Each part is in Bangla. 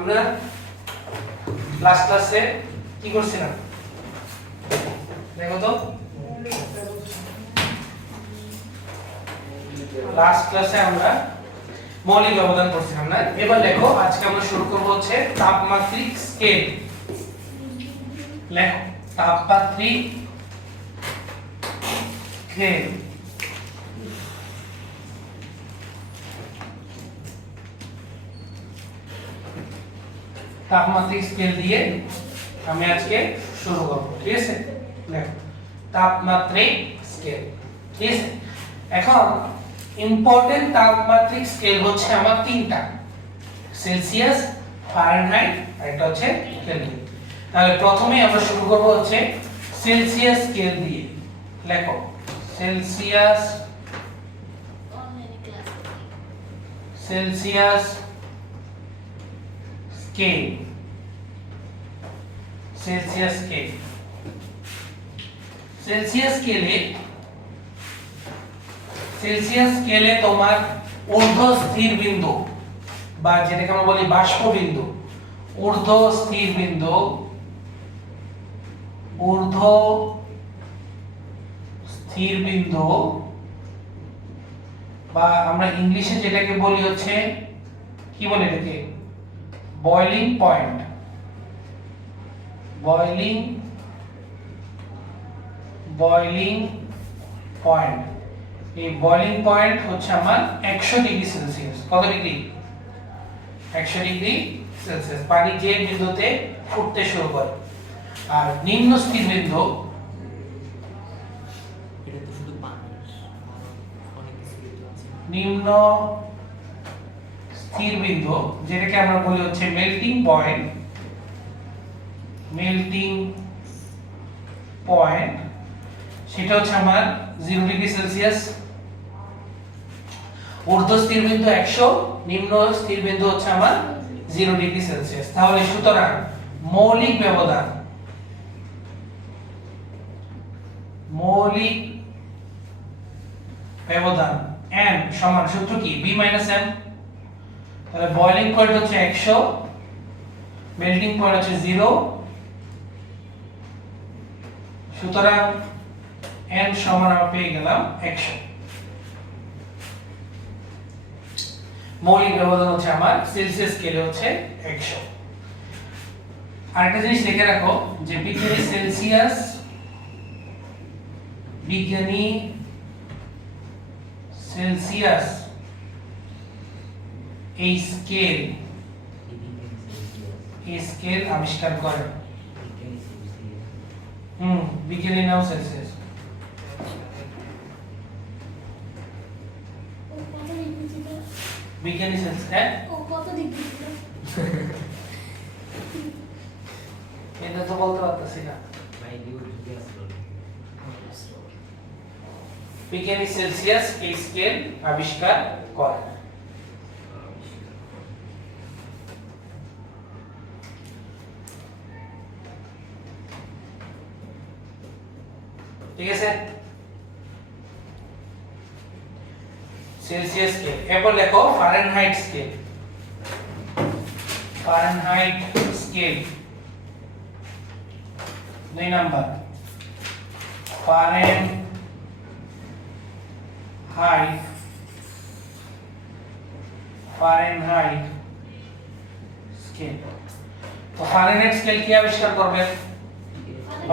আমরা লাস্ট ক্লাসে কি করছিলাম দেখো তো লাস্ট ক্লাসে আমরা মৌলিক ব্যবধান করছিলাম না এবার দেখো আজকে আমরা শুরু করব হচ্ছে তাপমাত্রিক স্কেল লেখো তাপমাত্রিক স্কেল তাপমাত্রিক স্কেল দিয়ে আমি আজকে শুরু করব ঠিক আছে দেখো তাপমাত্রিক স্কেল ঠিক আছে এখন ইম্পর্টেন্ট তাপমাত্রিক স্কেল হচ্ছে আমার তিনটা সেলসিয়াস ফারেনহাইট আর একটা হচ্ছে কেলভিন তাহলে প্রথমে আমরা শুরু করব হচ্ছে সেলসিয়াস স্কেল দিয়ে লেখো Celsius Celsius scale Celsius scale Celsius স্কেলে তোমার ঊর্ধ্ব স্থির বিন্দু বা যেটাকে আমরা বলি বাষ্প বিন্দু ঊর্ধ্ব স্থির বিন্দু বা আমরা ইংলিশে যেটাকে বলি হচ্ছে কি বলে এটাকে বয়লিং পয়েন্ট বয়লিং পয়েন্ট এই বয়লিং পয়েন্ট হচ্ছে আমার 100 ডিগ্রি সেলসিয়াস কত ডিগ্রি 100 ডিগ্রি সেলসিয়াস পানি যে বিন্দুতে ফুটতে শুরু করে আর নিম্ন স্থির বিন্দু এটা তো শুধু পানি অনেক কিছু আছে নিম্ন স্থির বিন্দু যেটাকে আমরা বলি হচ্ছে মেল্টিং পয়েন্ট সেটা হচ্ছে আমার 0 ডিগ্রি সেলসিয়াস ঊর্ধ্ব স্থির বিন্দু 100 নিম্ন স্থির বিন্দু হচ্ছে আমার 0 ডিগ্রি সেলসিয়াস তাহলে সুতরাং মৌলিক ব্যবধান n সমান সূত্র কি b - m তাহলে বয়লিং পয়েন্ট হচ্ছে 100 মেল্টিং পয়েন্ট হচ্ছে 0 সুতরাং n সমান আমরা পেয়ে গেলাম 100 মৌলিক ব্যবধান হচ্ছে আমার সেলসিয়াস স্কেলে হচ্ছে 100 আরেকটা জিনিস লিখে রাখো যে বিজ্ঞানী সেলসিয়াস এই স্কেল আবিষ্কার করেন বিজ্ঞানী নাম সেলসিয়াস বিজ্ঞানী সেলসিয়াস কত ডিগ্রি ছিল এটা তো বলতে পারতেছি না ভাই দিও ঢুকে আসলো বিজ্ঞানী সেলসিয়াস এই স্কেল আবিষ্কার করেন ঠিক আছে সেলসিয়াস স্কেল এরপর লেখো Fahrenheit scale 2 number Fahrenheit scale তো ফারেনহাইট স্কেল কি আবিষ্কার করবেন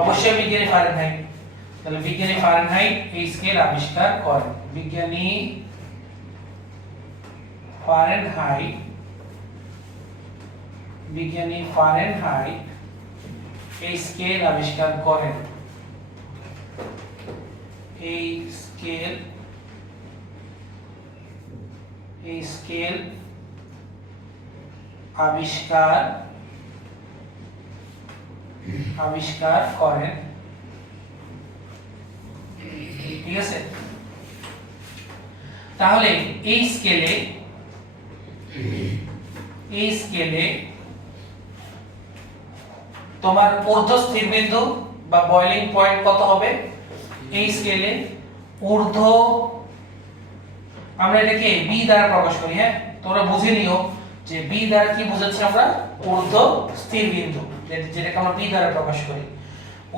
অবশ্যই বিজ্ঞানী ফারেনহাইট তাহলে বিজ্ঞানী ফারেনহাইট এই স্কেল আবিষ্কার করেন বিজ্ঞানী ফারেনহাইট এই স্কেল আবিষ্কার করেন এই স্কেল আবিষ্কার করেন ঠিক আছে তাহলে এই স্কেলে তোমার ঊর্ধ্ব স্থির বিন্দু বা বয়লিং পয়েন্ট কত হবে এই স্কেলে ঊর্ধ্ব আমরা এটাকে বি দ্বারা প্রকাশ করি হ্যাঁ তোমরা বুঝে নিও যে বি দ্বারা কি বোঝাচ্ছি আমরা ঊর্ধ্ব স্থির বিন্দু, যেটাকে আমরা বি দ্বারা প্রকাশ করি।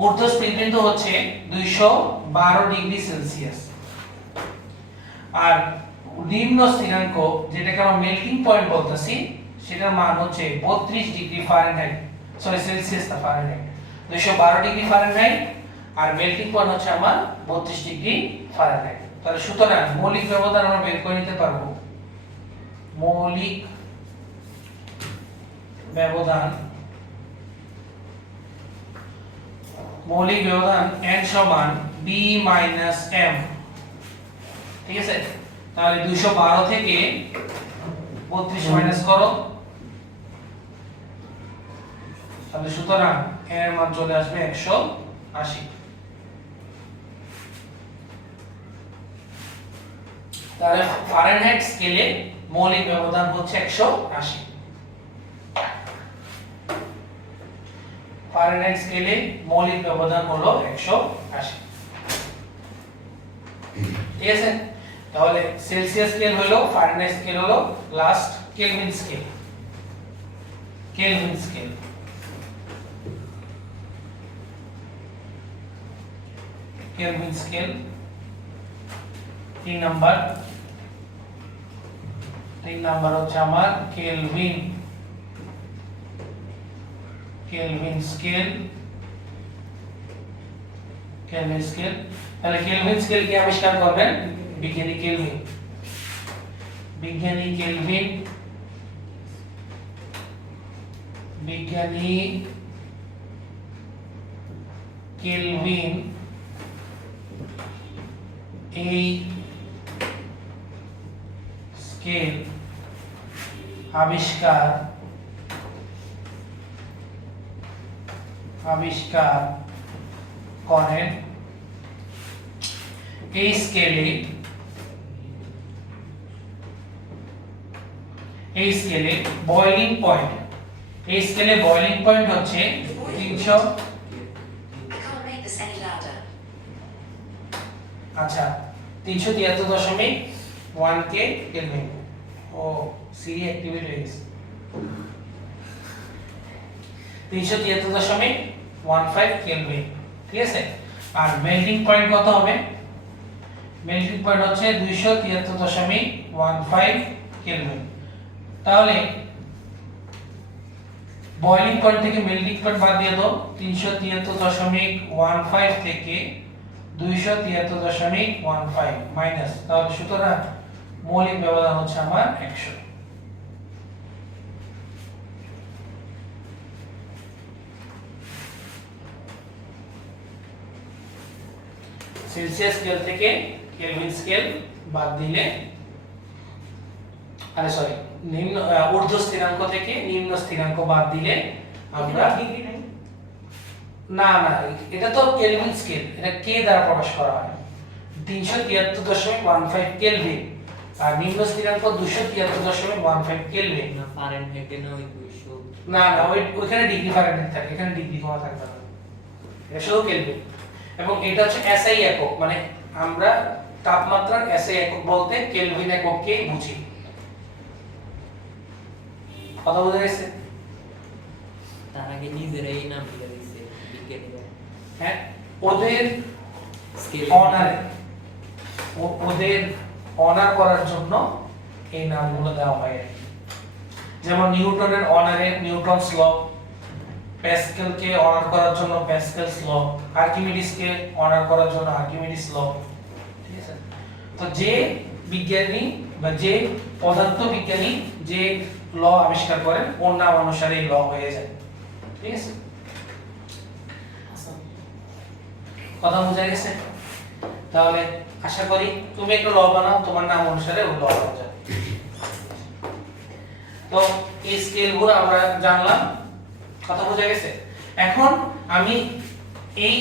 ঊর্ধ্ব স্থির বিন্দু হচ্ছে 212 ডিগ্রি সেলসিয়াস, আর নিম্ন স্থিরাঙ্ক যেটাকে আমরা মেল্টিং পয়েন্ট বলতেছি সেটার মান হচ্ছে 32 ডিগ্রি ফারেনহাইট, সরি সেলসিয়াস না Fahrenheit, 212 degree Fahrenheit, are melting point হচ্ছে আমার 32 ডিগ্রি ফারেনহাইট। তাহলে সুতরাং মৌলিক ব্যবধান আমরা বের করে নিতে পারবো। মৌলিক ব্যবধান n সমান b m, ঠিক আছে। তাহলে 212 থেকে 32 মাইনাস করো, তাহলে সুতরাং n এর মান চলে আসবে 180। তাহলে ফারেনহাইট স্কেলে মৌলিক ব্যবধান হচ্ছে 180। ফারেনহাইট স্কেলে মৌলিক ব্যবধান হলো 180, ঠিক আছে। তাহলে সেলসিয়াস স্কেল হলো, ফারেনহাইট স্কেল হলো, last Kelvin scale. Kelvin scale Kelvin scale 3 number হচ্ছে আমার কেলভিন স্কেল। তাহলে কেলভিন স্কেল কি আবিষ্কার করবেন? বিজ্ঞানী কেলভিন এই স্কেল আবিষ্কার করেন। এই স্কেলে বয়লিং পয়েন্ট হচ্ছে 300, আচ্ছা 373.1 কে কেলভিন। ও সিরি অ্যাক্টিভেট হয়ে গেছে। 373.15 কেলভিন, ঠিক আছে। আর মেল্টিং পয়েন্ট কত হবে? মেল্টিং পয়েন্ট হচ্ছে 273.15 কেলভিন। তাহলে বয়লিং পয়েন্ট থেকে মেল্টিং পয়েন্ট বাদ দিয়ে দাও, 373.15 থেকে 273.15 মাইনাস, তাহলে সুতরাং মৌলিক ব্যবধান হচ্ছে আমার 100। সেলসিয়াস স্কেল থেকে কেলভিন স্কেল বাদ দিলে, আরে সরি, ঊর্ধ্ব স্থিরাঙ্ক থেকে নিম্ন স্থিরাঙ্ক বাদ দিলে আমরা ডিগ্রি নাই, না এটা তো কেলভিন স্কেল, এটা কে দ্বারা প্রকাশ করা হয়। 373.15 কেলভিন আর নিম্ন স্থিরাঙ্ক 273.15 কেলভিন। না ফারেনহাইটে না ওই 200, না ওইখানে ডিগ্রি ফারেনহাইট থাকে, এখানে ডিগ্রি কমা থাকবে না, এটা শুধু কেলভিন। এবং এটা হচ্ছে এসআই একক, মানে আমরা তাপমাত্রার এসআই একক বলতে কেলভিন একককে বুঝি। কথা বোঝা গেছে? তার আগে নিজেরাই নাম দিয়ে দিয়েছে বিজ্ঞানীরা। হ্যাঁ, ওদের স্কেল অনার করার জন্য এই নামগুলো দেওয়া হয়। যেমন নিউটনের অনারে নিউটনস ল, প্যাসকেলকে অনার করার জন্য প্যাসকেলস ল, আর্কিমিডিসকে অনার করার জন্য আর্কিমিডিস ল, ঠিক আছে। তো যে বিজ্ঞানী বা যে পদার্থবিজ্ঞানী যে ল আবিষ্কার করেন ওর নাম অনুসারে এই ল হয়ে যায়, ঠিক আছে। কথা বোঝা গেছে? তাহলে আশা করি তুমি একটা ল বানাও, তোমার নাম অনুসারে ওই ল হয়ে যায়। তো এই স্কেলগুলো আমরা জানলাম, কথা বোঝা গেছে। এখন আমি এই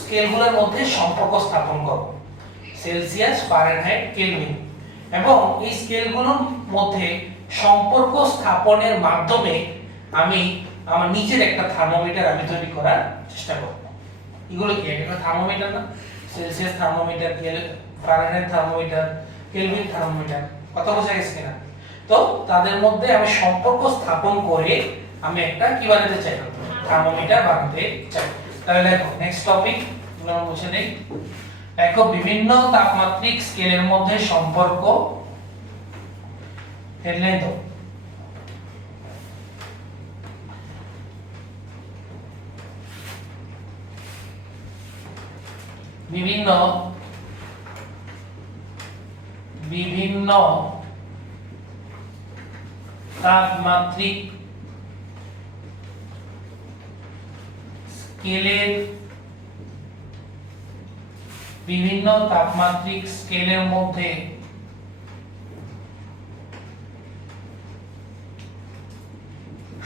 স্কেলগুলোর মধ্যে সম্পর্ক স্থাপন করব, সেলসিয়াস, ফারেনহাইট, কেলভিন, এবং এই স্কেলগুলোর মধ্যে সম্পর্ক স্থাপনের মাধ্যমে আমি আমার নিজের একটা থার্মোমিটার আমি তৈরি করার চেষ্টা করব। এগুলো কি একটা থার্মোমিটার না? Celsius thermometer, Fahrenheit thermometer, Kelvin thermometer, কথা বোঝা গেছে কিনা? তো তাদের মধ্যে আমি সম্পর্ক স্থাপন করে আমি একটা কি বানাতে চাই, থার্মোমিটার বানাতে চাই। তাহলে দেখো নেক্সট টপিক আমরা মুছে নেই। দেখো বিভিন্ন তাপমাত্রিক স্কেলের মধ্যে সম্পর্ক, হেডলাইন দাও। বিভিন্ন বিভিন্ন তাপমাত্রিক স্কেলের মধ্যে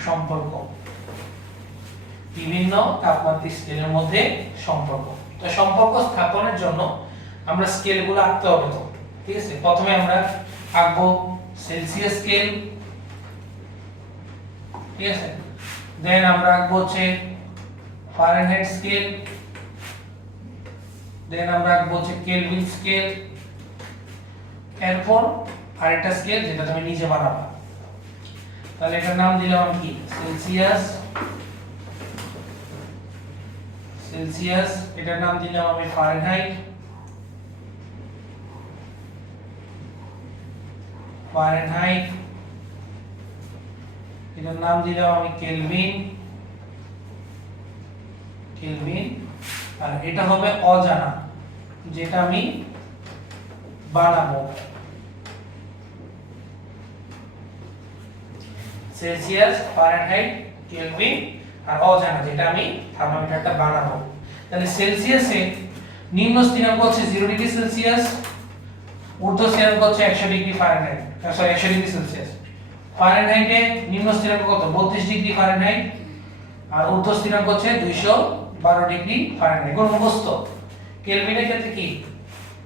সম্পর্ক, বিভিন্ন তাপমাত্রিক স্কেলের মধ্যে সম্পর্ক। তো সম্পর্ক স্থাপনের জন্য আমরা স্কেলগুলো আঁকতে হবে। তো ঠিক আছে, প্রথমে আমরা আঁকবো সেলসিয়াস স্কেল, ঠিক আছে, দেন আমরা আঁকবো হচ্ছে ফারেনহাইট স্কেল, দেন আমরা আঁকবো হচ্ছে কেলভিন স্কেল, এরপর আরেকটা স্কেল যেটা তুমি নিজে বানাবা। তাহলে এটার নাম দিলাম আমি কি, সেলসিয়াস, এটার নাম দিলাম আমি ফারেনহাইট, এটার নাম দিলাম আমি কেলভিন, আর এটা হবে অজানা যেটা আমি বানাবো। সেলসিয়াস, ফারেনহাইট, কেলভিন আর অজানা যেটা আমি থার্মোমিটারটা বানাবো। তাহলে সেলসিয়াসে নিম্ন স্থিরাঙ্ক হচ্ছে 0 ডিগ্রি সেলসিয়াস, ঊর্ধ্ব স্থিরাঙ্ক হচ্ছে 100 degree Fahrenheit, sorry 100 degree Celsius. ফারেনহাইটে নিম্ন স্থিরাঙ্ক কত, 32 ডিগ্রি ফারেনহাইট, আর ঊর্ধ্ব স্থিরাঙ্ক হচ্ছে 212 ডিগ্রি ফারেনহাইট। কোন মুখস্থ। কেলভিনের ক্ষেত্রে কি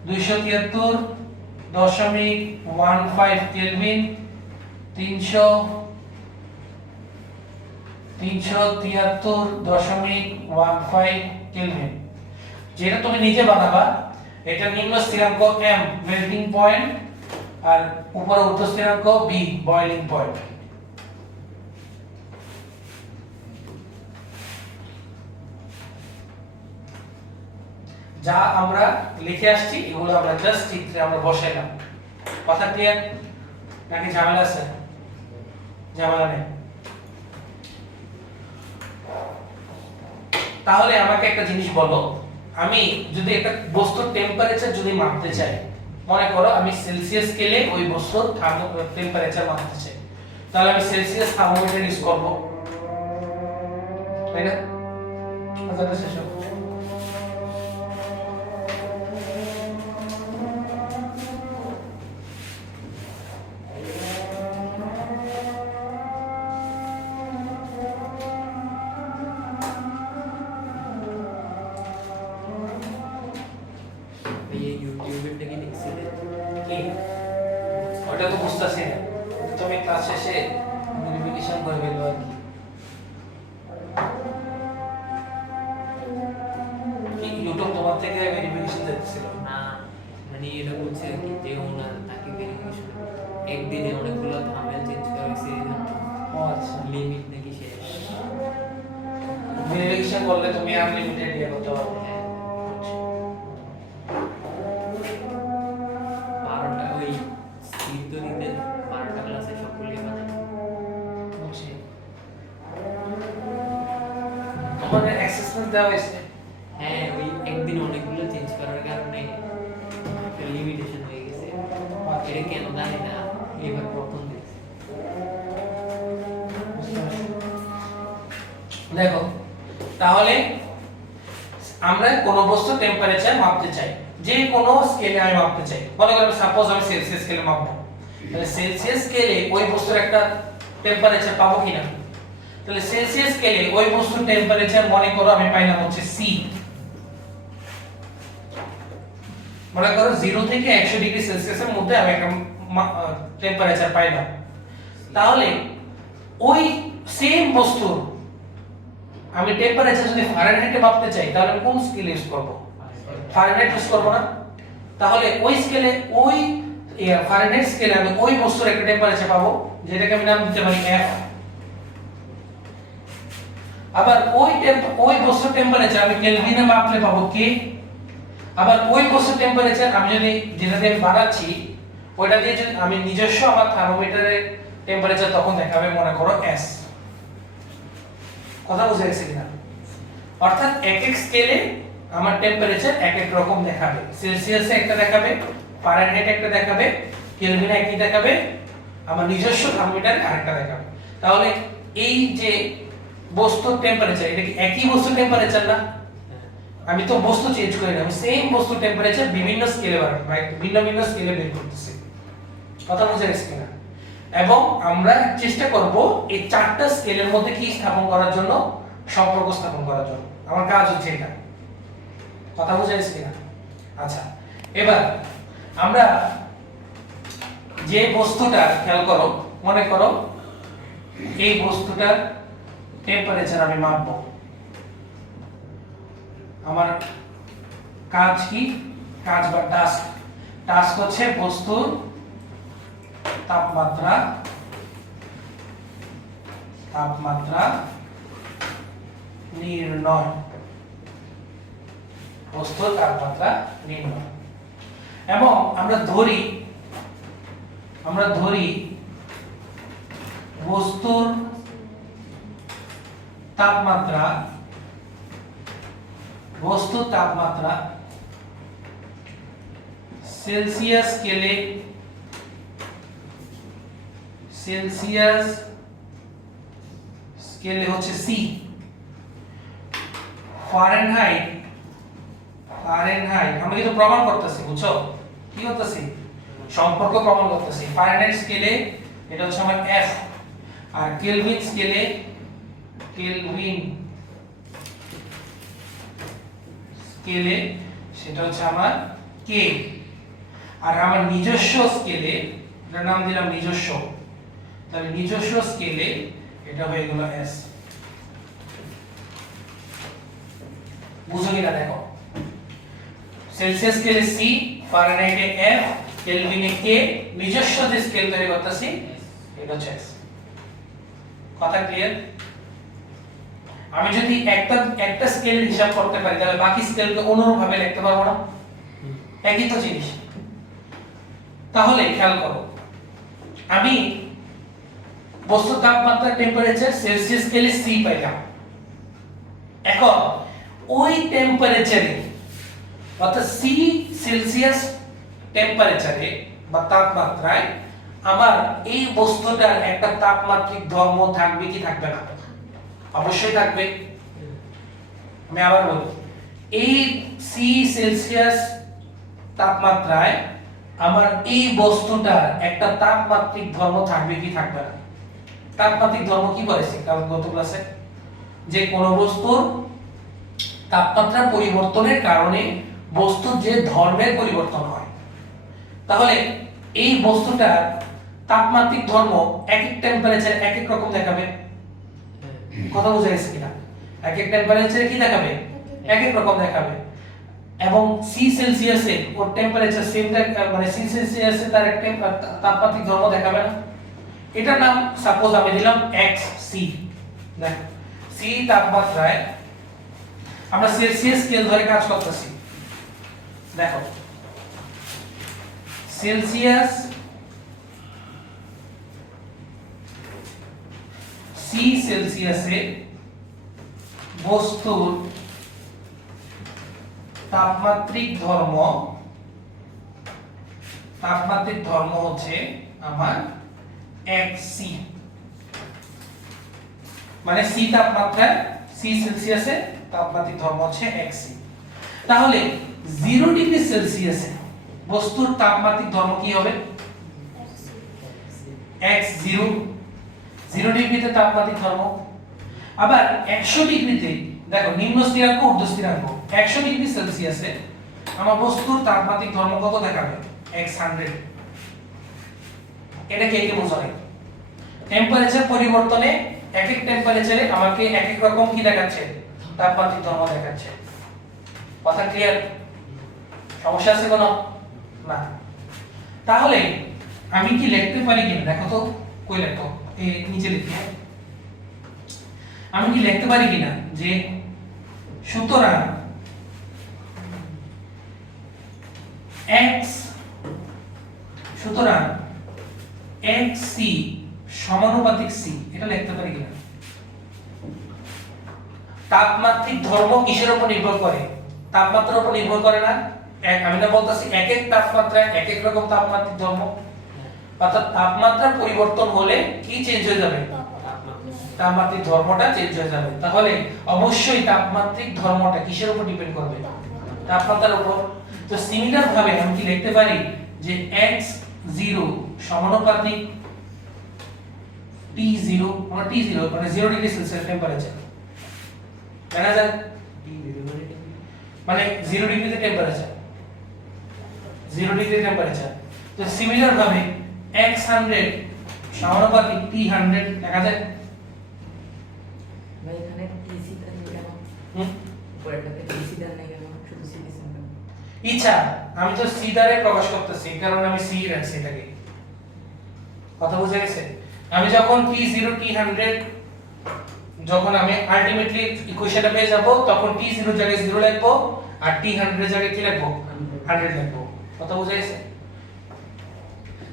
273.15 কেলভিন, 373.15 কেলভিন। যেটা তুমি নিজে বানাবা এটা নিম্ন স্থিরাঙ্ক m মেল্টিং পয়েন্ট, আর উপরে ঊর্ধ্ব স্থিরাঙ্ক b বয়লিং পয়েন্ট। যা আমরা লিখে আসছি এগুলো আমরা জাস্ট চিত্রে আমরা বসাইলাম। কথা ক্লিয়ার নাকি ঝামেলা আছে? ঝামেলা নেই। তাহলে আমাকে একটা জিনিস বলো, আমি যদি একটা বস্তুর টেম্পারেচার যদি মাপতে চাই, মনে করো আমি সেলসিয়াস স্কেলে ওই বস্তুর টেম্পারেচার মাপতে চাই, তাহলে আমি সেলসিয়াস থার্মোমিটার ইউজ করব, তাই না? কথাটা শেষ হোক। ওটা তো বুঝতেছি না, তুমি ক্লাস শেষে ভেরিফিকেশন করে ফেলবো আর কি। ইউটিউব তোমার থেকে ভেরিফিকেশন দিতেছিল না, মানে এটা বলছে কি যে ওনার তাকে ভেরিফিকেশন একদিনে অনেকগুলো থাম্বনেল চেঞ্জ করা হয়েছে। ও আচ্ছা, লিমিট নাকি শেষ। ভেরিফিকেশন করলে তুমি আনলিমিটেড ইয়ে করতে পারবে। হ্যাঁ, 12টা ওই স্থির দিতে 12টা ক্লাসে সবগুলি বানাই। বুঝছি। তোমাদের অ্যাক্সেসমেন্ট দেওয়া হয়েছে? হ্যাঁ, ওই একদিন অনেকগুলো চেঞ্জ করার কারণে একটা লিমিটেশন হয়ে গেছে। এটা কেন জানি না, এবার প্রথম দেখছি। দেখো তাহলে আমরা কোন বস্তুর টেম্পারেচার মাপতে চাই, যে কোনো স্কেলে আমি মাপতে চাই। মনে করো সাপোজ আমি সেলসিয়াস স্কেলে মাপবো, তাহলে সেলসিয়াস স্কেলে ওই বস্তুর একটা টেম্পারেচার পাবো কিনা? তাহলে সেলসিয়াস স্কেলে ওই বস্তুর টেম্পারেচার মনে করো আমি পাইলাম হচ্ছে C। মনে করো 0 থেকে 100 ডিগ্রি সেলসিয়াসের মধ্যে আমি একটা টেম্পারেচার পাইলাম। তাহলে ওই সেম বস্তুর আমি টেম্পারেচার যদি ফারেনহাইটে মাপতে চাই তাহলে কোন স্কেল ইউজ করব? ফারেনহাইট ইউজ করব না? তাহলে ওই স্কেলে ওই ফারেনহাইট স্কেলে আমি ওই বস্তুর একটা টেম্পারেচার পাবো যেটাকে আমি নাম দিতে পারি F। আবার ওই বস্তুর টেম্পারেচার আমি কেলভিনে মাপলে পাবো K। আবার ওই বস্তুর টেম্পারেচার আমি যদি যেটা দিয়ে বাড়াচ্ছি ওইটা দিয়ে যদি আমি নিজস্ব আমার থার্মোমিটারের টেম্পারেচার তখন দেখাবে মনে করো S। কথা বুঝে গেছে কিনা? অর্থাৎ এক এক স্কেলে আমার টেম্পারেচার এক এক রকম দেখাবে। সেলসিয়াসে একটা দেখাবে, ফারেনহাইটে একটা দেখাবে, কেলভিনে একই দেখাবে, আমার নিজস্ব থার্মোমিটারে আরেকটা দেখাবে। তাহলে এই যে বস্তুর টেম্পারেচার এটা কি একই বস্তুর টেম্পারেচার না? আমি তো বস্তু চেঞ্জ করি না, আমি সেম বস্তুর টেম্পারেচার বিভিন্ন স্কেলে বাড়াবো, রাইট? ভিন্ন ভিন্ন স্কেলে বের করতেছি। কথা বুঝে গেছে কিনা? এবং আমরা চেষ্টা করব এই চারটা স্কেলের মধ্যে কি স্থাপন করার জন্য, সম্পর্ক স্থাপন করার জন্য। আমার কাজ হচ্ছে এটা। কথা বুঝে গেছে কিনা? আচ্ছা, এবার আমরা যে বস্তুটা খেয়াল করো, মনে করো এই বস্তুটার টেম্পারেচার আমি মাপবো। আমার কাজ কি? কাজ বা টাস্ক হচ্ছে বস্তুর তাপমাত্রা নির্ণয়। বস্তুর তাপমাত্রা নির্ণয়। এবং আমরা ধরি বস্তুর তাপমাত্রা সেলসিয়াস স্কেলে হচ্ছে C। ফারেনহাইট আমরা কিন্তু প্রমাণ করতেছি, বুঝছো? কি করতেছি? সম্পর্ক প্রমাণ করতেছি। ফারেনহাইট স্কেলে এটা হচ্ছে আমার F, আর কেলভিন স্কেলে সেটা হচ্ছে আমার K। আর আমার নিজস্ব স্কেলে এটার নাম দিলাম নিজস্ব, তাহলে নিজস্ব স্কেলে এটা হয়ে গেল S। বুঝো কিনা দেখো, সেলসিয়াস স্কেলে C, ফারেনহাইটে F, কেলভিনে K, নিজস্ব যে স্কেল তৈরি করতেছি এটা হচ্ছে S। কথা ক্লিয়ার? আমি যদি একটা স্কেল হিসাব করতে পারি তাহলে বাকি স্কেলকে অনুরূপভাবে লিখতে পারবো না? একই তো জিনিস। তাহলে খেয়াল করো, আমি বস্তুর তাপমাত্রা টেম্পারেচার সেলসিয়াস স্কেলে C পাইলাম। এখন ওই টেম্পারেচারে অর্থাৎ C সেলসিয়াস টেম্পারেচারে বা তাপমাত্রায় আমার এই বস্তুটার একটা তাপমাত্রিক ধর্ম থাকবে কি থাকবে না? অবশ্যই থাকবে। আমি আবার বলি, এই C সেলসিয়াস তাপমাত্রায় আমার এই বস্তুটার একটা তাপমাত্রিক ধর্ম থাকবে কি থাকবে না? তাপমাত্রিক ধর্ম কি বলেছে কারণ গত ক্লাসে, যে কোন বস্তুর তাপমাত্রা পরিবর্তনের কারণে বস্তুর যে ধর্মের পরিবর্তন হয়। তাহলে এই বস্তুটার তাপমাত্রিক ধর্ম এক এক টেম্পারেচার এক এক রকম দেখাবে। কথা বুঝা গেছে কিনা? এক এক টেম্পারেচারে কি দেখাবে? এক এক রকম দেখাবে। এবং C সেলসিয়াসে ওর টেম্পারেচার সেম মানে C সেলসিয়াসে তার একটা তাপমাত্রিক ধর্ম দেখাবে না? এটার নাম সাপোজ আমি দিলাম XC। দেখো C তাপমাত্রায় আমরা সেলসিয়াস স্কেল ধরে কাজ করতেছি। দেখো C সেলসিয়াসে বস্তুর তাপমাত্রিক ধর্ম হচ্ছে আমার XC, মানে C তাপমাত্রায় C সেলসিয়াসে তাপমাত্রিক ধর্ম হচ্ছে XC। তাহলে 0 ডিগ্রি সেলসিয়াসে বস্তুর তাপমাত্রিক ধর্ম কি হবে? X0। 0 ডিগ্রিতে তাপমাত্রিক ধর্ম। আবার 100 ডিগ্রিতে দেখো নিম্ন স্থিরাঙ্ক ঊর্ধ্ব স্থিরাঙ্ক, 100 ডিগ্রি সেলসিয়াসে আমার বস্তুর তাপমাত্রিক ধর্ম কত দেখাবে? X100। এটা কে বোঝায়? টেম্পারেচার পরিবর্তনে এক এক টেম্পারেচারে আমাকে এক এক রকম কি দেখাচ্ছে? তাপমাত্রিক ধর্ম দেখাচ্ছে। কথা ক্লিয়ার? সমস্যা আছে কোনো? না। তাহলে আমি কি লিখতে পারি কিনা দেখো তো, কই লেখো এই নিচে লিখি, হ্যাঁ? আমি কি লিখতে পারি কিনা যে সুতরাং x সুতরাং xc সমানুপাতিক c, এটা লিখতে পারি কিনা? তাপমাত্রিক ধর্ম কিসের উপর নির্ভর করে? তাপমাত্রার উপর নির্ভর করে না? আমি না বলতাছি এক এক তাপমাত্রায় এক এক রকম তাপমাত্রিক ধর্ম, অর্থাৎ তাপমাত্রা পরিবর্তন হলে কি চেঞ্জ হয়ে যাবে? তাপমাত্রিক ধর্মটা চেঞ্জ হয়ে যাবে। তাহলে অবশ্যই তাপমাত্রিক ধর্মটা কিসের উপর ডিপেন্ড করবে? তাপমাত্রার উপর। তো সিমিলার ভাবে আমি কি লিখতে পারি যে x0 সমানুপাতিক T0, মানে T0 মানে 0 ডিগ্রি সেলসিয়াস টেম্পারেচার, জানা যায় মানে 0 ডিগ্রিতে টেম্পারেচার, 0 ডিগ্রি টেম্পারেচার। তো সিমিলার ভাবে x100 সমানুপাতিক T100 লেখা যায়। ভাই এখানে টিসি দেন কেন? পরেরটাতে টিসি দেন না কেন? শুধু সি দিছেন কেন? ইচ্ছা, আমি তো সি দ্বারা প্রকাশ করতেছি কারণ আমি সি রাখছি এটাকে। কথা বুঝা গেছে? আমি যখন T0 T100 যখন আমি আলটিমেটলি ইকুয়েশনটা পেয়ে যাব তখন T0 জায়গায় 0 লিখবো আর T100 জায়গায় কি লিখবো? 100 লিখবো। কথা বুঝা গেছে?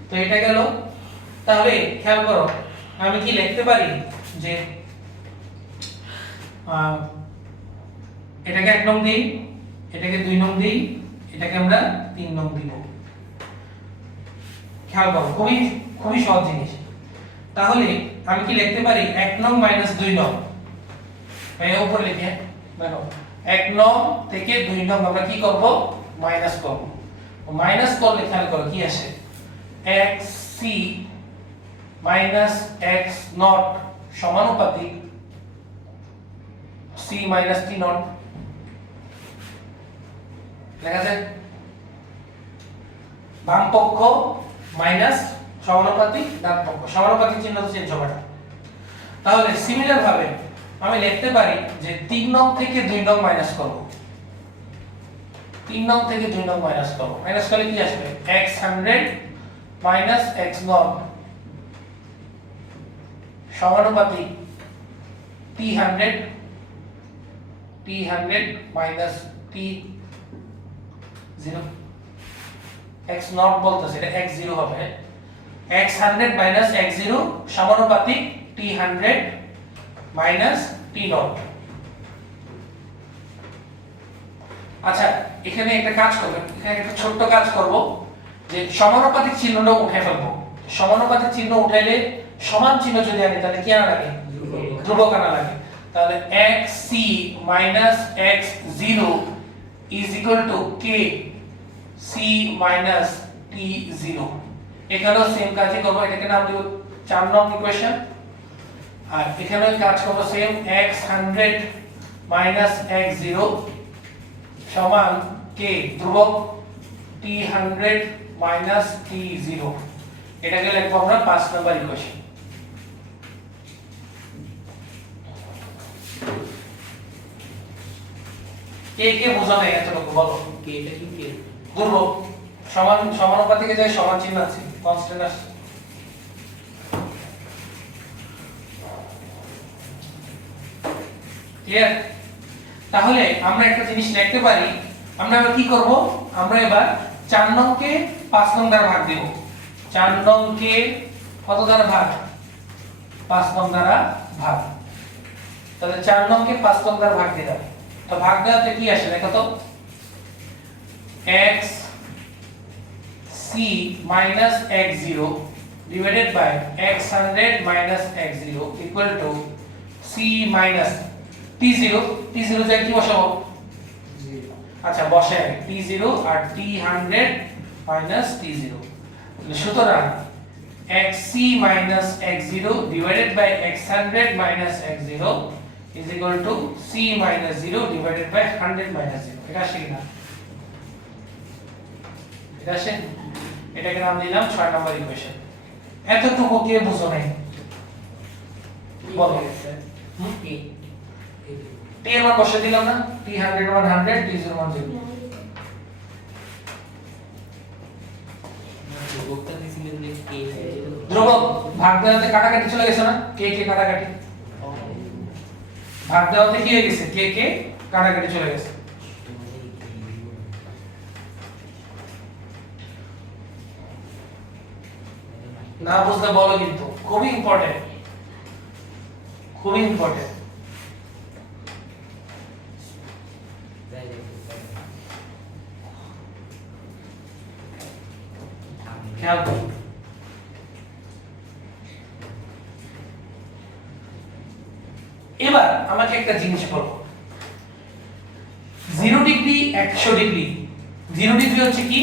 তো এটা গেল। তাহলে খেয়াল করো আমি কি লিখতে পারি যে এটাকে 1 নং দিই, এটাকে 2 নং দিই, এটাকে আমরা 3 নং দিব। খেয়াল করো খুবই খুবই সহজ জিনিস। তাহলে আমি কি লিখতে পারি 1 নং মাইনাস 2 নং, এর উপর লিখে দেখো 1 নং থেকে 2 নং আমরা কি করব? মাইনাস করব। মাইনাস করলে খেয়াল করো কি আসে? xc মাইনাস x নট সমানুপাতিক c মাইনাস t নট, লেখা যায় বাম পক্ষ মাইনাস সমানুপাতিক ডান পক্ষ, সমানুপাতিক চিহ্ন তো চেঞ্জ হবে না। তাহলে সিমিলার ভাবে আমি লিখতে পারি যে 3 নং থেকে 2 নং মাইনাস করব, 3 নং থেকে 2 নং মাইনাস করব। মাইনাস করলে কি আসবে? x100 মাইনাস x নট সমানুপাতিক t100 minus t0, x not বলতেছে এটা x0 হবে, x100 মাইনাস x0 সমানুপাতিক t100 মাইনাস t নট। আচ্ছা এখানে একটা কাজ করবেন, এখানে একটা ছোট্ট কাজ করব যে সমানুপাতিক চিহ্নটা উঠে ফেলবো। সমানুপাতিক চিহ্ন উঠাইলে সমান চিহ্ন যদি আনি তাহলে কি আনা লাগে? ধ্রুবক আনা লাগে। তাহলে xc minus x0 is equal to k c minus t0। এখানেও সেম কাজই করব, এটাকে নাম দেব 4 নং ইকুয়েশন। আর এখানেও কাজ করব সেম, x100 মাইনাস x0 সমান k ধ্রুবক t100 মাইনাস t0। এটাকে লিখব আমরা 5 নাম্বার ইকুয়েশন। কে বোঝা নাই এতটুকু বলো? কে এটা কি কে? ধ্রুবক সমান সমানুপাতিকে যায় সমান চিহ্ন আছে, কনস্ট্যান্ট আছে। ক্লিয়ার? তাহলে আমরা একটা জিনিস লিখতে পারি, আমরা এবার কি করব? আমরা এবার 4 নং কে 5 নং দ্বারা ভাগ দেব। 4 নং কে কত দ্বারা ভাগ? 5 নং দ্বারা ভাগ। তাহলে 4 নং কে 5 নং দ্বারা ভাগ দিলাম। তো ভাগ দেওয়াতে কি আসে দেখো তো? x c minus x0 divided by x100 minus x0 equal to c minus t0। t0 জায়গায় কি বসাবো? 0। আচ্ছা বসাই t0 আর t100 minus t0। সুতরাং xc minus x0 divided by x100 minus x0 is equal to c minus 0 divided by 100 minus 0। এটা আসে কিনা? এটা আসে। এটাকে নাম দিলাম 6 নম্বর ইকুয়েশন। এতটুকু কে বুঝো নাই? বলো। কে t এর মান বসে দিলাম না? t100 এর মান 100, t0 এর মান 0। কে ধ্রুবক ভাগ দেওয়াতে কাটাকাটি চলে গেছে না, কে কে কাটাকাটি, ভাগ দেওয়াতে কি হয়ে গেছে, কে কে কাটাকাটি চলে গেছে। না বুঝলে বলো, কিন্তু খুবই ইম্পর্টেন্ট, খুবই ইম্পর্টেন্ট। খেয়াল করো, এবার আমাকে একটা জিনিস বলো, 0 ডিগ্রি 100 ডিগ্রি, 0 ডিগ্রি হচ্ছে কি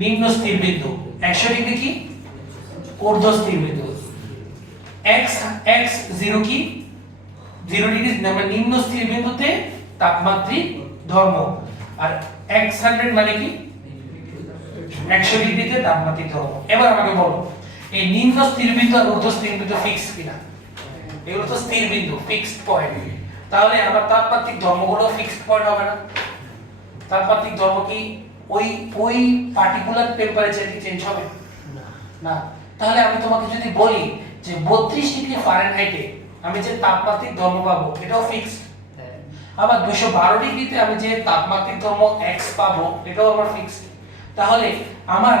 নিম্ন স্থির বিন্দু, 100 ডিগ্রি কি ঊর্ধ্ব স্থির বিন্দু। x x 0 কি 0 ডিগ্রি মানে নিম্ন স্থির বিন্দুতে তাপমাত্রিক ধর্ম, আর x 100 মানে কি 100 ডিগ্রিতে তাপমাত্রিক ধর্ম। এবার আমাকে বলো এই নিম্ন স্থির বিন্দু আর ঊর্ধ্ব স্থির বিন্দু ফিক্স কিনা, এগুলো তো স্থির বিন্দু, ফিক্সড পয়েন্ট, তাহলে আমার তাপমাত্রিক ধর্মগুলো ফিক্সড পয়েন্ট হবে না? তাপমাত্রিক ধর্ম কি ওই ওই পার্টিকুলার টেম্পারেচার কি চেঞ্জ হবে না? তাহলে আমি তোমাকে যদি বলি যে 32 ডিগ্রি ফারেনহাইটে আমি যে তাপমাত্রিক ধর্ম পাবো এটাও ফিক্সড, আবার 212 ডিগ্রিতে আমি যে তাপমাত্রিক ধর্ম x পাবো এটাও আমার ফিক্সড। তাহলে আমার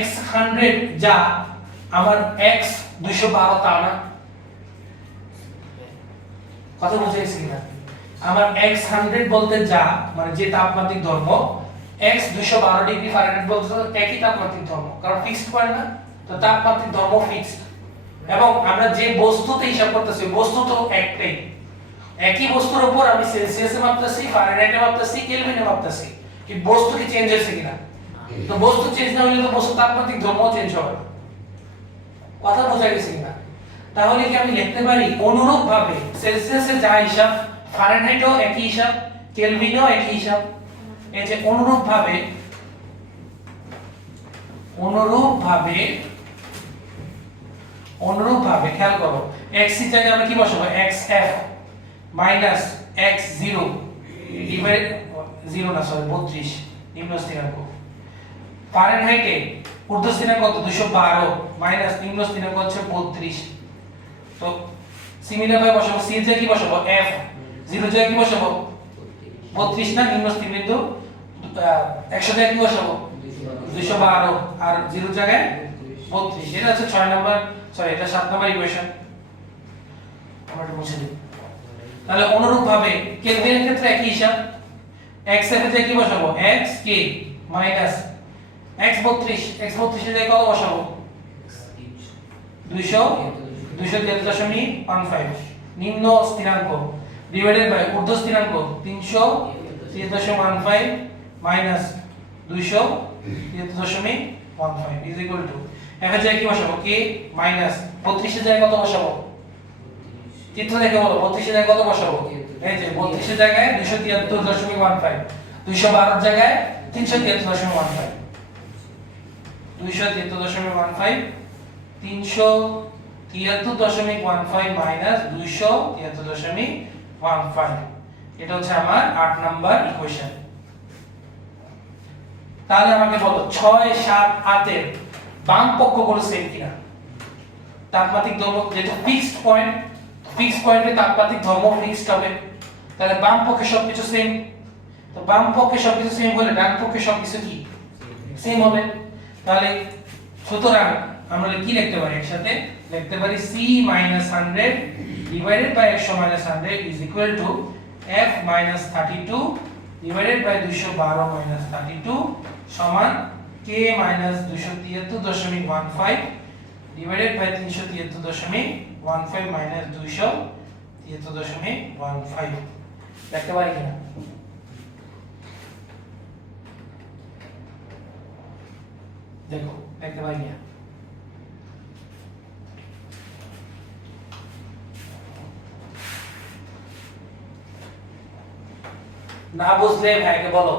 x 100 যা আমার x 212 তা না, কথা বুঝাইছি না? আমার x 100 বলতে যা মানে যে তাপমাত্রিক ধর্ম, x 212 ডিগ্রি ফারেনহাইট বলতে একই তাপমাত্রিক ধর্ম, কারণ ফিক্সড পয়েন্ট না, তো তাপমাত্রিক ধর্ম ফিক্সড। এবং আমরা যে বস্তুতে হিসাব করতেছি বস্তু তো একটাই, একই বস্তুর উপর আমি সেলসিয়াসে মাপতেছি, ফারেনহাইটে মাপতেছি, কেলভিনে মাপতেছি, কি বস্তু কি চেঞ্জ হয়েছে কিনা? তো বস্তু চেঞ্জ না হলে তো বস্তু তাপমাত্রিক ধর্ম চেঞ্জ হবে না, কথা বোঝা গেছে কিনা? তাহলে কি আমি লিখতে পারি অনুরূপ ভাবে সেলসিয়াসে যা হিসাব ফারেনহাইটেও একই হিসাব, কেলভিনেও একই হিসাব। এই যে অনুরূপ ভাবে খেয়াল করো, x এর জায়গায় আমরা কি বসাবো, xf মাইনাস x0 ডিভাইড 0 না সরি 32 নিম্ন স্থিরাঙ্ক, ফারেনহাইটে ঊর্ধ্ব স্থিরাঙ্ক কত 212 মাইনাস নিম্ন স্থিরাঙ্ক হচ্ছে 32। তো সিমিলার ভাবে বসাবো, c এর জায়গায় কি বসাবো f, 0 এর জায়গায় কি বসাবো 32 না নিম্ন স্থির বিন্দু, 100 জায়গায় কি বসাবো 212 আর 0 জায়গায় 32। এটা হচ্ছে 6 নাম্বার, সরি এটা 7 নাম্বার ইকুয়েশন, আমরা এটা মুছে দিই। তাহলে অনুরূপ ভাবে কেলভিনের ক্ষেত্রে একই হিসাব, x এর জায়গায় কি বসাবো x k minus x 32, x 32 এর জায়গায় কত বসাবো 200.15 নিম্ন স্থিরাঙ্ক ডিভাইডেড বাই ঊর্ধ্ব স্থিরাঙ্ক 300.15 minus 200.15 is equal to f এর জায়গায় কি বসাবো k মাইনাস 32 এর জায়গায় কত বসাবো, চিত্র দেখে বলো 32 এর জায়গায় কত বসাবো, এই যে 32 এর জায়গায় 273.15, 212 এর জায়গায় 373.15, 273.15 373.15 মাইনাস 273.15, এটা হচ্ছে আমার 8 নাম্বার ইকুয়েশন। তাহলে আমাকে বলো 6 7 8 এর বাম পক্ষগুলো সেম কিনা, তাপমাত্রিক ধর্ম যেটা ফিক্সড পয়েন্ট, ফিক্সড পয়েন্টে তাপমাত্রিক ধর্ম ফিক্সড হবে, তাহলে বাম পক্ষে সবকিছু সেম, তো বাম পক্ষে সবকিছু সেম হলে ডান পক্ষে সবকিছু কি সেম হবে। তাহলে সুতরাং আমরা কি লিখতে পারি, একসাথে লিখতে পারি c 100 divided by 100 100 is equal to f 32 divided by 212 32 সমান k 273.15 ডিভাইডেড বাই 373.15 মাইনাস 273.15 লিখতে পারি কিনা? দেখো লিখতে পারি কিনা? না বুঝলে ভাইকে বলো,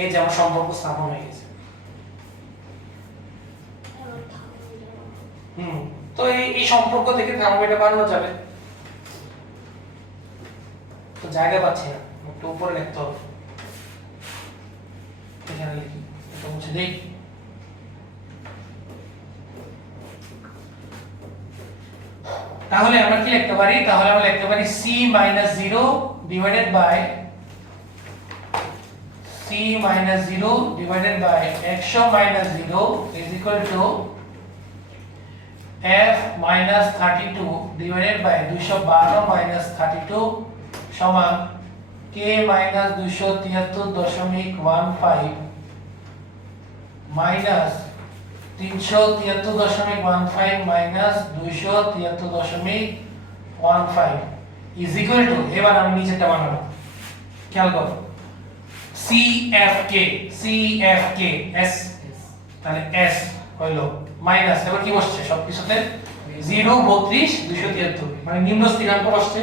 এই যে আমার সম্পর্ক স্থাপন হয়ে গেছে। তো এই সম্পর্ক থেকে থার্মোমিটার বানানো যাবে, তো জায়গা পাচ্ছি না, একটু উপরে লিখতে হবে, এখানে লিখি, এটা মুছে দেই। তাহলে আমরা কি লিখতে পারি? তাহলে আমরা লিখতে পারি c minus 0 divided by c minus 0 divided by 100 minus 0 is equal to f minus 32 divided by 212 minus 32 সমান k minus 273.15 minus 373.15 minus 273.15 is equal to, এবার আমি নিচেরটা বানাবো, খেয়াল করো, CFK S, তাহলে S হইলো মাইনাস, এবার কি বসছে সবকিছুতে 0 32 273, মানে নিম্ন স্থিরাঙ্ক বসছে,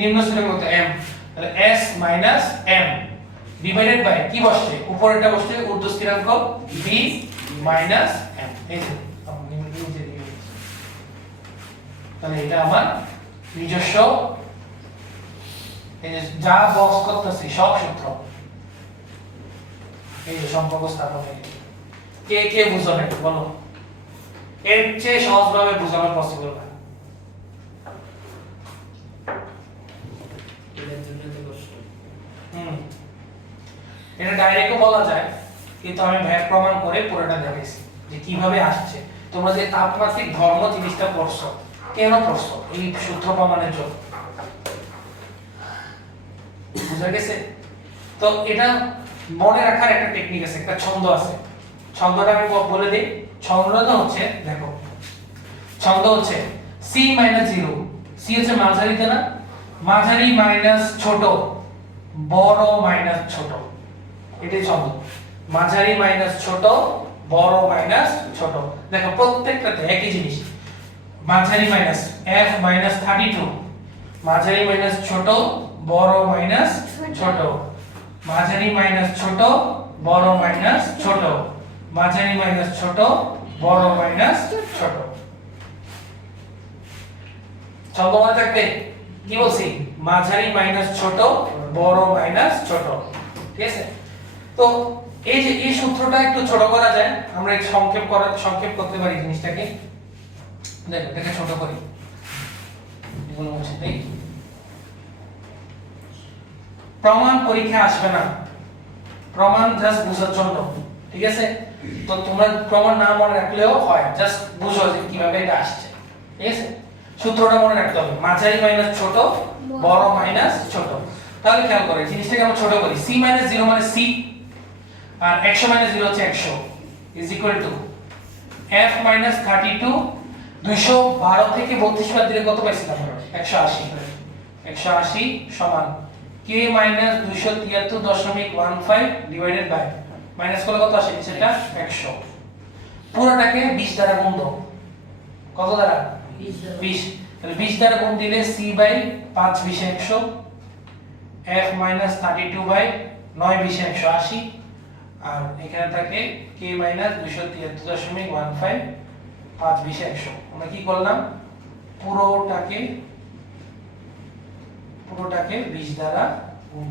নিম্ন স্থিরাঙ্ক কত m, তাহলে S minus m divided by কি বসছে, উপরেরটা বসছে ঊর্ধ্ব স্থিরাঙ্ক b minus m, এই যে আপনি নিচে দিয়ে দিচ্ছি। তাহলে এটা আমার নিজস্ব, এই যে যা বক্স করতেছি সব সূত্র, এই যে সম্পর্ক স্থাপন, কে কে বুঝো না বলো, এর চেয়ে সহজভাবে বোঝানো পসিবল না। এটার জন্য তো কষ্ট। এটা ডাইরেক্টও বলা যায়, কিন্তু আমি ভ্যাট প্রমাণ করে পুরোটা দেখাইছি যে কিভাবে আসছে। তোমরা যে তাপমাত্রিক ধর্ম জিনিসটা পড়ছো, কেন পড়ছো? এই সূত্র প্রমাণের জন্য। বুঝা গেছে? তো এটা মনে রাখার একটা টেকনিক আছে, একটা ছন্দ আছে। ছন্দটা আমি বলে দিই। ছন্দটা হচ্ছে, দেখো, ছন্দ হচ্ছে c minus 0, c হচ্ছে মাঝারিতে না, মাঝারি মাইনাস ছোট, বড় মাইনাস ছোট, এটাই ছন্দ। মাঝারি মাইনাস ছোট, বড় মাইনাস ছোট। দেখো প্রত্যেকটাতে একই জিনিস। মাঝারি মাইনাস f minus 32, মাঝারি মাইনাস ছোট, বড় মাইনাস ছোট, মাঝারি মাইনাস ছোট, বড় মাইনাস ছোট, মাঝারি মাইনাস ছোট, বড় মাইনাস ছোট। ছন্দ মনে থাকবে? কি বলছি? মাঝারি মাইনাস ছোট, বড় মাইনাস ছোট, ঠিক আছে? তো এই যে এই সূত্রটা একটু ছোট করা যায়, আমরা একটু সংক্ষেপ করতে পারি জিনিসটাকে। দেখো এটাকে ছোট করি, এগুলো মুছে দেই। প্রমাণ পরীক্ষা আসবে না, প্রমাণ জাস্ট বোঝার জন্য, ঠিক আছে? তো তোমরা প্রমাণ না মনে রাখলেও হয়, জাস্ট বুঝো যে কিভাবে এটা আসছে, ঠিক আছে? সূত্রটা মনে রাখতে হবে, মাঝারি মাইনাস ছোট, বড় মাইনাস ছোট। তাহলে খেয়াল করে জিনিসটাকে আমরা ছোট করি, c minus 0 মানে c, আর 100 minus 0 হচ্ছে 100, is equal to f minus 32, 212 থেকে 32 বাদ দিলে কত পাইছিলাম? 180, 180 সমান k minus 273.15 divided by, minus করলে কত আসে নিচেটা? 100। পুরোটাকে 20 দ্বারা গুণ দাও, কত দ্বারা? 20। তাহলে 20 দ্বারা গুণ দিলে c by 5 20 100, f minus 32 by 9 20 180, আর এখানে থাকে k minus 273.15 5 20 100। আমরা কি করলাম? পুরোটাকে 20 দ্বারা গুণ।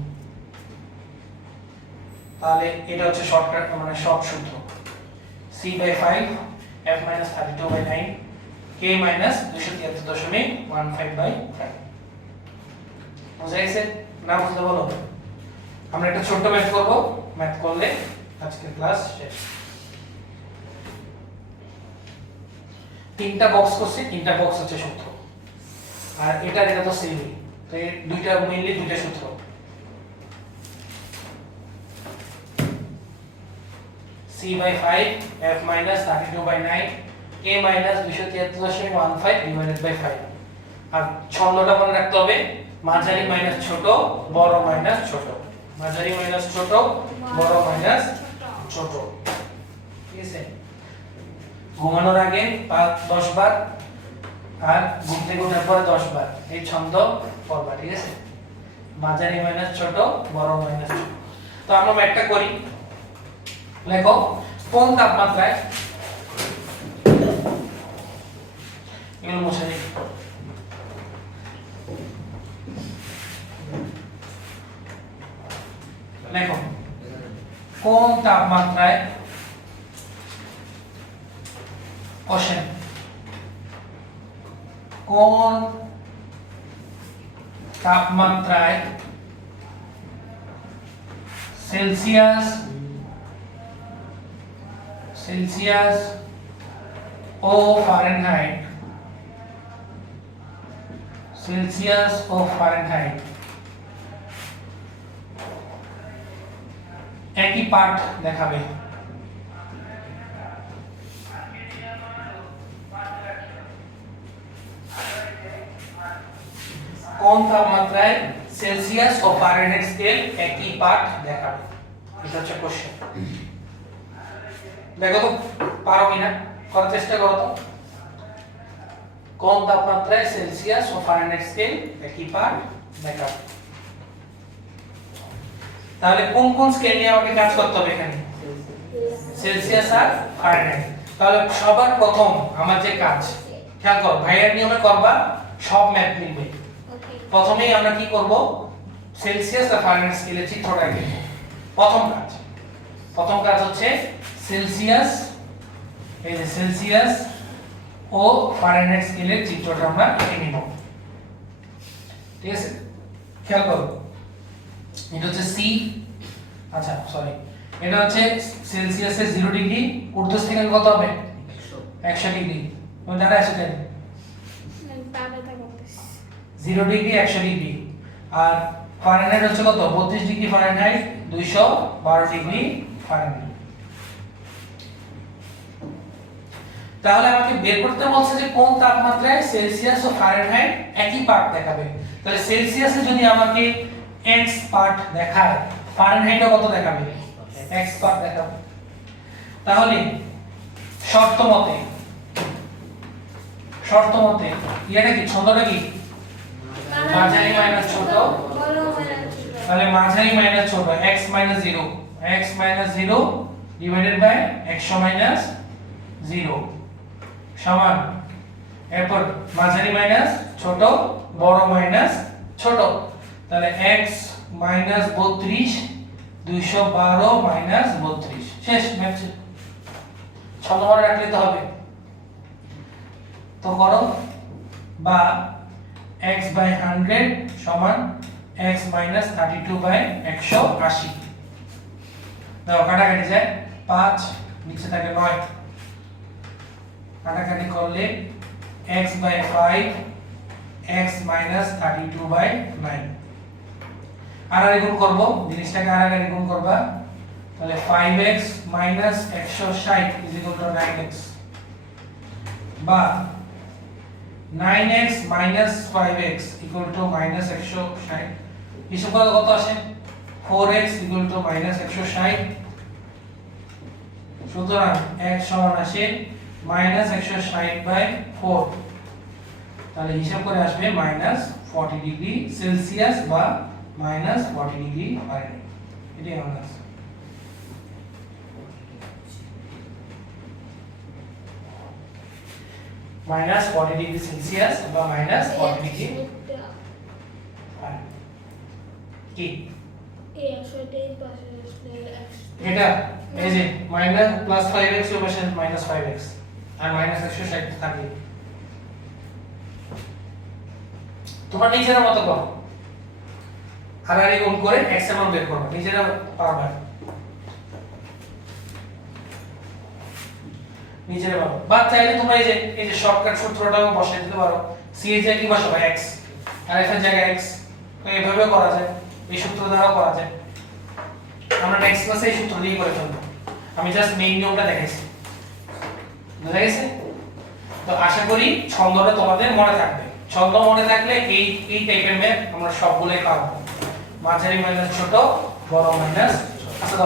তাহলে এটা হচ্ছে শর্টকাট, মানে শর্ট সূত্র, c by 5 f minus 32 by 9 k minus 273.15 by 5। বুঝা গেছে? না বুঝলে বলো। আমরা একটা ছোট্ট ম্যাথ করব, ম্যাথ করলে আজকের ক্লাস শেষ। তিনটা বক্স করছি, তিনটা বক্স হচ্ছে সূত্র, আর এটা তো সেমই, তো এই দুইটা মেইনলি দুইটা সূত্র। c by 5 f minus 32 by 9 k minus 273.15 divided by 5। আর ছন্দটা মনে রাখতে হবে, মাঝারি মাইনাস ছোট, বড় মাইনাস ছোট, মাঝারি মাইনাস ছোট, বড় মাইনাস ছোট, ঠিক আছে? ঘুমানোর আগে 10 বার, আর ঘুম থেকে ওঠার পরে 10 বার এই ছন্দ পড়বা, ঠিক আছে? মাঝারি মাইনাস ছোট, বড় মাইনাস ছোট। তো আমরা ম্যাথটা করি। লেখো কোন তাপমাত্রায়, এগুলো মুছে দিই। লেখো কোন তাপমাত্রায় কোশ্চেন, কোন তাপমাত্রায় সেলসিয়াস ও ফারেনহাইট একই পাঠ দেখাবে? কোন তাপমাত্রায় সেলসিয়াস ও ফারেনহাইট স্কেল একই পাঠ দেখাবে? এটা হচ্ছে কোশ্চেন। দেখো তো পারো কিনা, করার চেষ্টা করো তো। কোন তাপমাত্রায় সেলসিয়াস ও ফারেনহাইট স্কেল একই পাঠ দেখাবে? তাহলে কোন কোন স্কেল নিয়ে আমাকে কাজ করতে হবে এখানে? সেলসিয়াস আর ফারেনহাইট। তাহলে সবার প্রথম আমার যে কাজ, খেয়াল করো, ভাইয়ের নিয়মে করবা, সব ম্যাথ লিখবে। প্রথমেই আমরা কি করব? সেলসিয়াস আর ফারেনহাইট স্কেলের চিত্রটা আঁকব। প্রথম কাজ হচ্ছে সেলসিয়াস, এই যে সেলসিয়াস ও ফারেনহাইট স্কেলের চিত্রটা আমরা এঁকে নিব। ঠিক আছে, খেয়াল করো, এটা হচ্ছে সি, আচ্ছা সরি, এটা হচ্ছে সেলসিয়াসের 0 ডিগ্রি, ঊর্ধ্বস্থিতিকোণ কত হবে? 100 ডিগ্রি। তুমি জানা আছে তাই? 0 ডিগ্রি 100 ডিগ্রি। আর ফারেনহাইট হচ্ছে কত? 32 ডিগ্রি ফারেনহাইট, 212 ডিগ্রি ফারেনহাইট। তাহলে আমাকে বের করতে বলছে যে কোন তাপমাত্রায় সেলসিয়াস ও ফারেনহাইট একই পাঠ দেখাবে। তাহলে সেলসিয়াসে যদি আমাকে x পাঠ দেখায়, ফারেনহাইটও কত দেখাবে? x পাঠ দেখাবে। তাহলে শর্ত মতে এটা কি, ছন্দটা কি? মাঝারি মাইনাস ছোট, তাহলে মাঝারি মাইনাস ছোট, x - 0, x - 0 ডিভাইডেড বাই 100 - 0 সমান, এরপর মাঝারি মাইনাস ছোট, বড় মাইনাস ছোট, তাহলে x - 32 212 - 32। শেষ ম্যাথ। ছন্দ মনে রাখলে তো হবে। তো করো, বা x/100 সমান x - 32/180। দাও কাটাকাটি যায়, 5 নিচে থাকে 9, কাটাকাটি করলে x/5 x - 32/9। আর গুণ করব, জিনিসটাকে আর গুণ করবা, তাহলে 5x - 160 = 9x, বা 9x - 5x = -160। হিসাব করলে কত আসে? 4x = -160। সুতরাং x সমান আসে -160/4। তাহলে হিসাব করে আসবে -40 ডিগ্রি সেলসিয়াস বা -40 ডিগ্রি ফারেনহাইট। এটাই আমার আনসার। -40 ডিগ্রি সেলসিয়াস বা -40 ডিগ্রি ফারেনহাইট। কি এটা? এই যে +5x এর পাশে -5x আর -160 থাকে। তোমরা নিজের মতো করো, হারারি গুণ করে x এর মান বের করো, নিজেরা পারবে, নিজেরা পারো। বা চাইলে তোমরা এই যে শর্টকাট সূত্রটাও বসাই দিতে পারো। c এর জায়গায় কি বসাবো? x, আর f এর জায়গায় x। তো এইভাবে করা যায়, এই সূত্র দ্বারা করা যায়। আমরা নেক্সট ক্লাসে এই সূত্র দিয়ে করে ফেলবো। আমি জাস্ট মেইন নিয়মটা দেখাইছি, বুঝা গেছে? তো আশা করি ছন্দটা তোমাদের মনে থাকবে। ছন্দ মনে থাকলে এই টাইপের ম্যাথ আমরা সবগুলোই পারবো। মাঝারি মাইনাস ছোট, বড় মাইনাস ছোট। আচ্ছা,